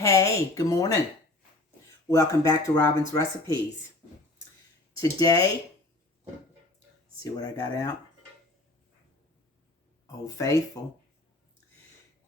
Hey, good morning. Welcome back to Robin's Recipes. Today, see what I got out? Old Faithful.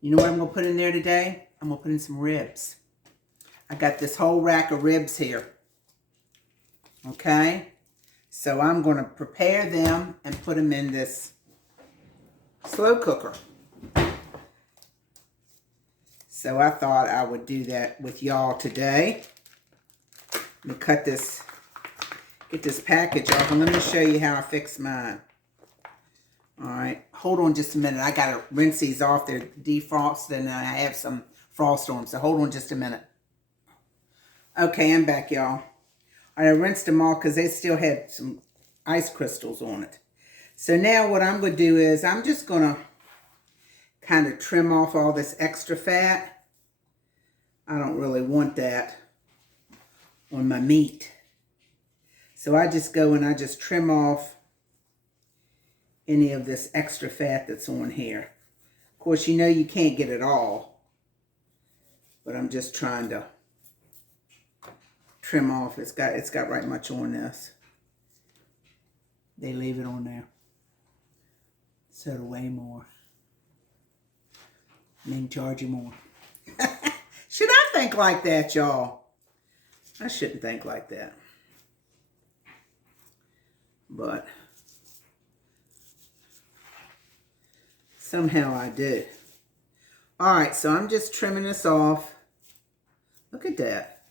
You know what I'm going to put in there today? I'm going to put in some ribs. I got this whole rack of ribs here. Okay? So I'm going to prepare them and put them in this slow cooker. So I thought I would do that with y'all today. Let me get this package off, and let me show you how I fix mine. All right, hold on just a minute. I got to rinse these off. They're defrosted, and I have some frost on them, so hold on just a minute. Okay, I'm back, y'all. All right, I rinsed them off because they still had some ice crystals on it. So now what I'm going to do is I'm just going to kind of trim off all this extra fat. I don't really want that on my meat. So I just go and I just trim off any of this extra fat that's on here. Of course, you know you can't get it all, but I'm just trying to trim off. It's got right much on this. They leave it on there. So it'll weigh more. And then charge you more. Should I think like that, y'all? I shouldn't think like that. But somehow I do. All right, so I'm just trimming this off. Look at that.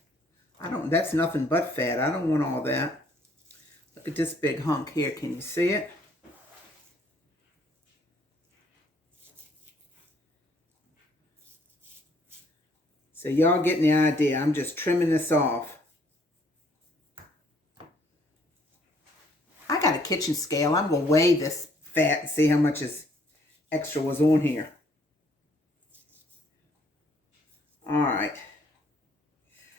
That's nothing but fat. I don't want all that. Look at this big hunk here. Can you see it? So y'all getting the idea. I'm just trimming this off. I got a kitchen scale. I'm going to weigh this fat and see how much extra was on here. All right.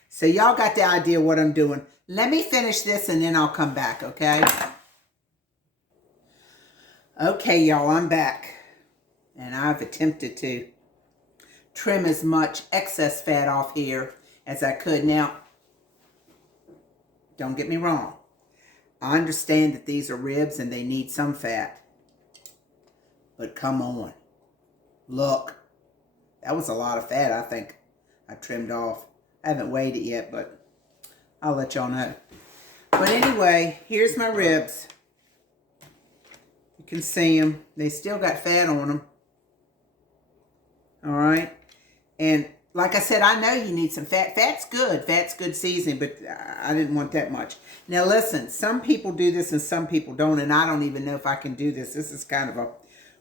So y'all got the idea what I'm doing. Let me finish this and then I'll come back, okay? Okay, y'all, I'm back. And I've attempted to trim as much excess fat off here as I could. Now, don't get me wrong. I understand that these are ribs and they need some fat. But come on. Look. That was a lot of fat I think I trimmed off. I haven't weighed it yet, but I'll let y'all know. But anyway, here's my ribs. You can see them. They still got fat on them. All right. And like I said, I know you need some fat. Fat's good. Fat's good seasoning, but I didn't want that much. Now listen, some people do this and some people don't, and I don't even know if I can do this. This is kind of a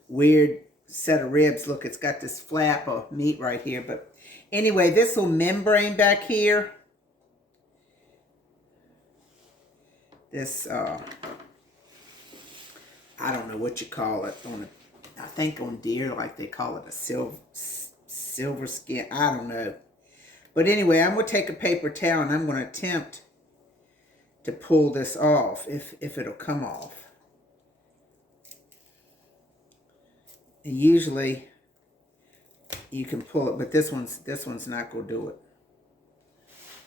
weird set of ribs. Look, it's got this flap of meat right here. But anyway, this little membrane back here, this, I don't know what you call it. I think on deer, like they call it a silver skin. I don't know. But anyway, I'm going to take a paper towel and I'm going to attempt to pull this off, if it'll come off. And usually you can pull it, but this one's not going to do it.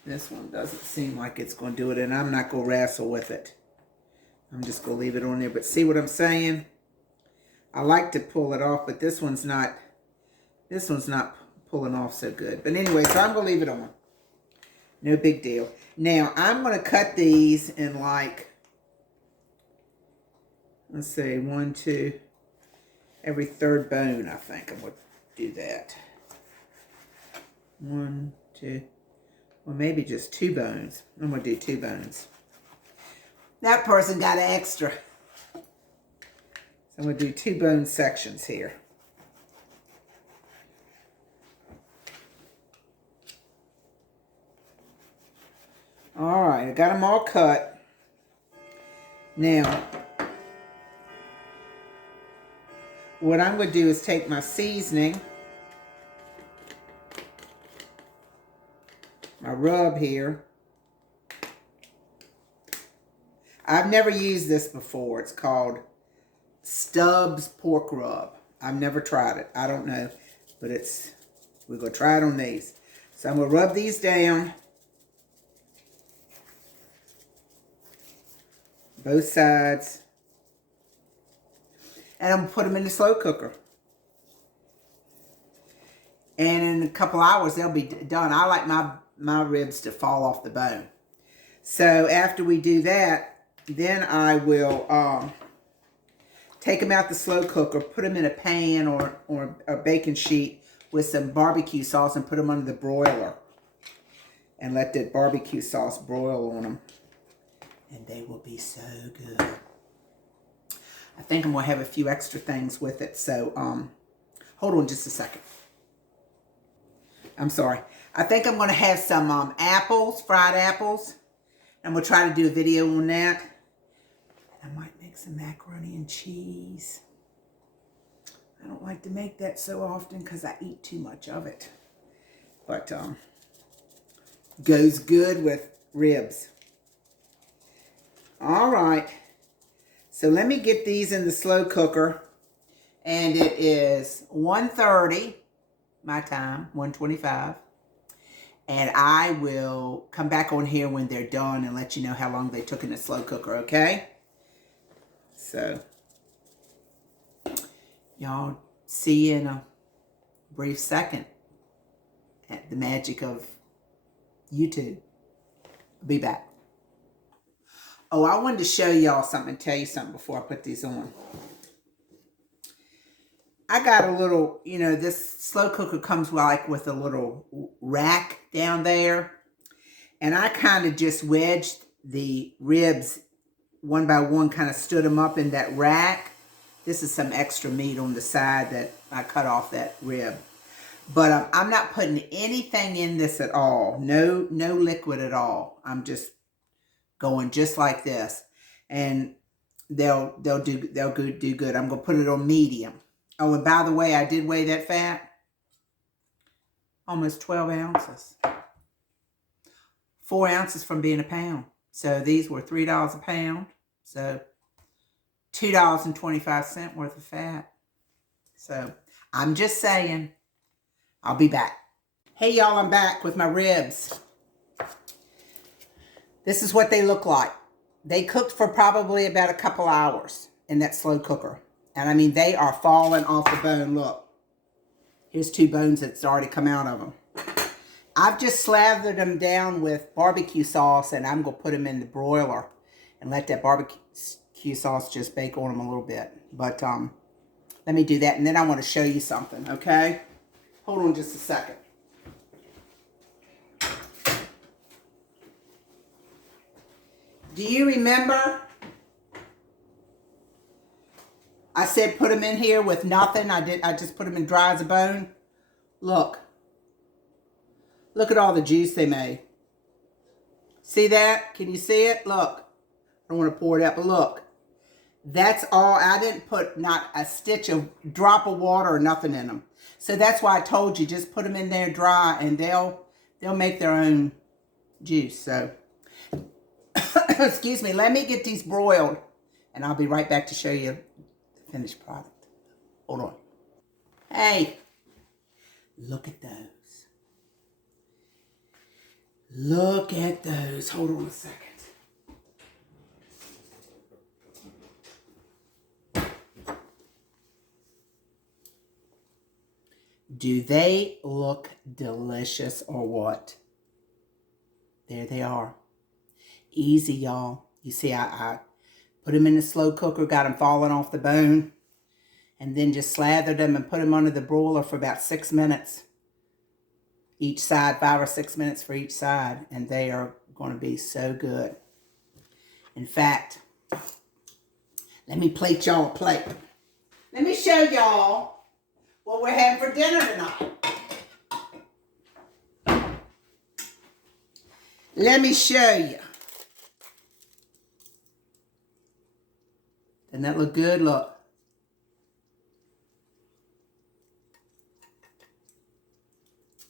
This one doesn't seem like it's going to do it, and I'm not going to wrestle with it. I'm just going to leave it on there. But see what I'm saying? I like to pull it off, but this one's not pulling off so good. But anyway, so I'm going to leave it on. No big deal. Now, I'm going to cut these in like, let's say 1, 2, every third bone, I think I'm going to do that. 1, 2, well, maybe just 2 bones. I'm going to do 2 bones. That person got an extra. So I'm going to do 2 bone sections here. All right, I got them all cut. Now, what I'm going to do is take my seasoning, my rub here. I've never used this before. It's called Stubbs pork rub. I've never tried it. I don't know, but we're going to try it on these. So I'm going to rub these down. Both sides. And I'm going to put them in the slow cooker. And in a couple hours, they'll be done. I like my ribs to fall off the bone. So after we do that, then I will take them out the slow cooker, put them in a pan or a baking sheet with some barbecue sauce and put them under the broiler. And let that barbecue sauce broil on them. And they will be so good. I think I'm going to have a few extra things with it. So hold on just a second. I'm sorry. I think I'm going to have some apples, fried apples. I'm going to try to do a video on that. I might make some macaroni and cheese. I don't like to make that so often because I eat too much of it. But goes good with ribs. All right. So let me get these in the slow cooker. And it is 1:30 my time, 1:25. And I will come back on here when they're done and let you know how long they took in the slow cooker, okay? So, y'all see you in a brief second at the magic of YouTube. I'll be back. Oh, I wanted to show y'all something, tell you something before I put these on. I got a little, you know, this slow cooker comes with a little rack down there. And I kind of just wedged the ribs one by one, kind of stood them up in that rack. This is some extra meat on the side that I cut off that rib. But I'm not putting anything in this at all. No liquid at all. I'm just going just like this. And they'll do good. I'm going to put it on medium. Oh, and by the way, I did weigh that fat. Almost 12 ounces. 4 ounces from being a pound. So these were $3 a pound. So $2.25 worth of fat. So I'm just saying, I'll be back. Hey y'all, I'm back with my ribs. This is what they look like. They cooked for probably about a couple hours in that slow cooker. And I mean, they are falling off the bone. Look, here's 2 bones that's already come out of them. I've just slathered them down with barbecue sauce, and I'm going to put them in the broiler and let that barbecue sauce just bake on them a little bit. But let me do that, and then I want to show you something, okay? Hold on just a second. Do you remember I said put them in here with nothing? I just put them in dry as a bone. Look. Look at all the juice they made. See that? Can you see it? Look. I don't want to pour it out, but look. That's all. I didn't put not a drop of water or nothing in them. So that's why I told you, just put them in there dry and they'll make their own juice. So, excuse me. Let me get these broiled and I'll be right back to show you the finished product. Hold on. Hey, look at those. Look at those. Hold on a second. Do they look delicious or what? There they are. Easy, y'all. You see, I put them in the slow cooker, got them falling off the bone, and then just slathered them and put them under the broiler for about 6 minutes. Each side, 5 or 6 minutes for each side, and they are going to be so good. In fact, let me plate y'all a plate. Let me show y'all what we're having for dinner tonight. Let me show you. Doesn't that look good? Look.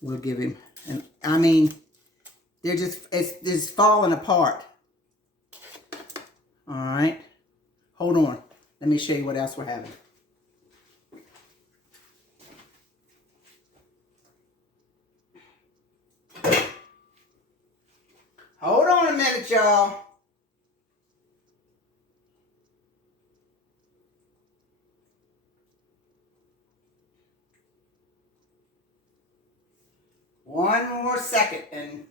We'll give him, and I mean, it's just falling apart. All right. Hold on. Let me show you what else we're having. minute, y'all. One more second and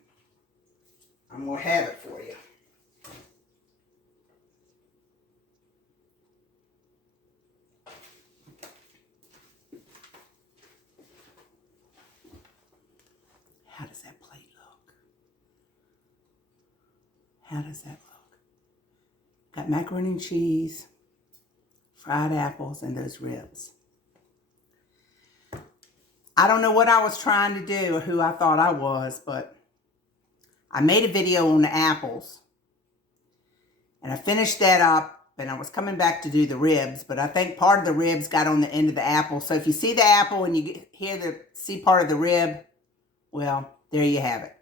I'm going to have it for you. How does that plate look? How does that look? Got macaroni and cheese, fried apples, and those ribs. I don't know what I was trying to do or who I thought I was, but I made a video on the apples. And I finished that up, and I was coming back to do the ribs, but I think part of the ribs got on the end of the apple. So if you see the apple and you see part of the rib, well, there you have it.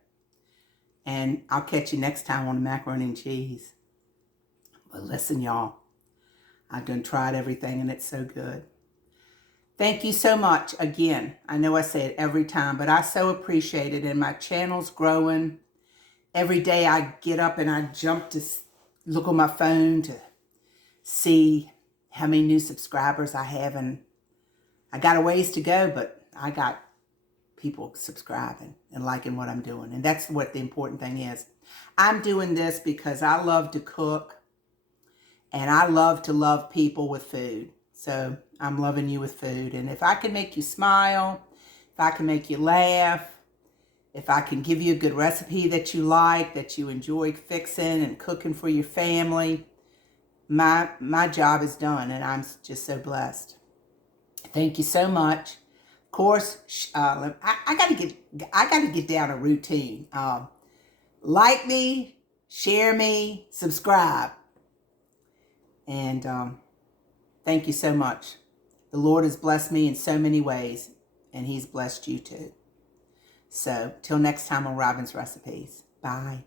And I'll catch you next time on the macaroni and cheese. But listen, y'all, I've done tried everything, and it's so good. Thank you so much again. I know I say it every time, but I so appreciate it, and my channel's growing. Every day I get up and I jump to look on my phone to see how many new subscribers I have, and I got a ways to go, but I got people subscribing and liking what I'm doing, and that's what the important thing is. I'm doing this because I love to cook, and I love to love people with food. So I'm loving you with food, and if I can make you smile, if I can make you laugh, if I can give you a good recipe that you like, that you enjoy fixing and cooking for your family, my job is done, and I'm just so blessed. Thank you so much. Of course, I gotta get down a routine. Like me, share me, subscribe, and thank you so much. The Lord has blessed me in so many ways, and He's blessed you too. So, till next time on Robin's Recipes. Bye.